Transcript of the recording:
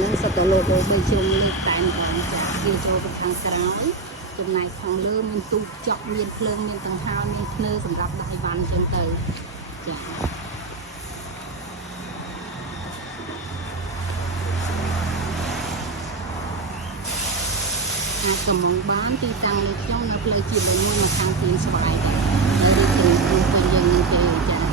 នឹងសតឡូបដូចខ្ញុំលើកតែម្ដងចាវាចូលទៅខាងក្រោយចំណែកខាងលើមានទូចក់មានភ្លើងមានចង្ហើមមានភ្នើសម្រាប់ដាក់អីវ៉ាន់អញ្ចឹងទៅចាអាចកំងបានទីតាំងលើខ្ញុំនៅផ្លូវជាតិលេខ1នៅខាងទីស្វាយហើយដូចទៅយើងនឹងគេចា